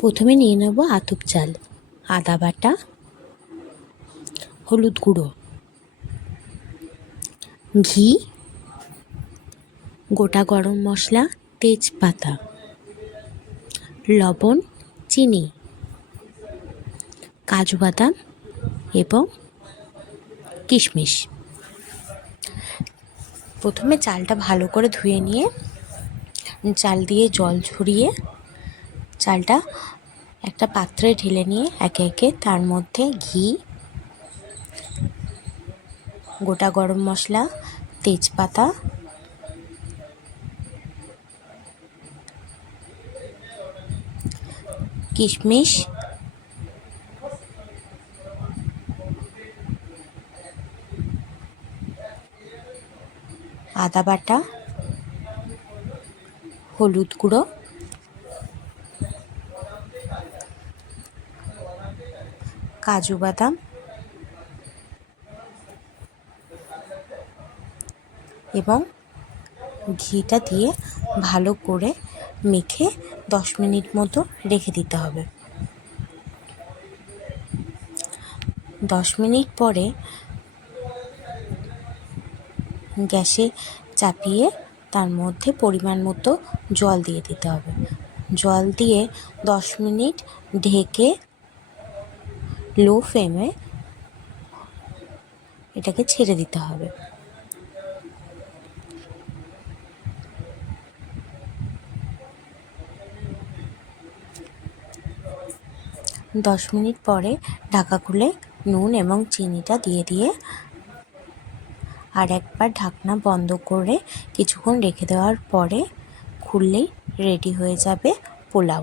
প্রথমে নিয়ে নেব আতপ চাল, আদা বাটা, হলুদ গুঁড়ো, ঘি, গোটা গরম মশলা, তেজপাতা, লবণ, চিনি, কাজু বাদাম এবং কিশমিশ। প্রথমে চালটা ভালো করে ধুয়ে নিয়ে চাল দিয়ে জল ঝরিয়ে চালটা একটা পাত্রে ঢেলে নিয়ে একে একে তার মধ্যে ঘি, গোটা গরম মশলা, তেজপাতা, কিশমিশ, আদা বাটা, হলুদ গুঁড়ো, কাজু বাদাম এবং ঘিটা দিয়ে ভালো করে মেখে 10 মিনিট মতো রেখে দিতে হবে। 10 মিনিট পরে গ্যাসে চাপিয়ে তার মধ্যে পরিমাণ মতো জল দিয়ে দিতে হবে। জল দিয়ে 10 মিনিট ঢেকে লো ফ্লেমে এটাকে ছেড়ে দিতে হবে। 10 মিনিট পরে ঢাকা খুলে নুন এবং চিনিটা দিয়ে আর একবার ঢাকনা বন্ধ করে কিছুক্ষণ রেখে দেওয়ার পরে খুললেই রেডি হয়ে যাবে পোলাও।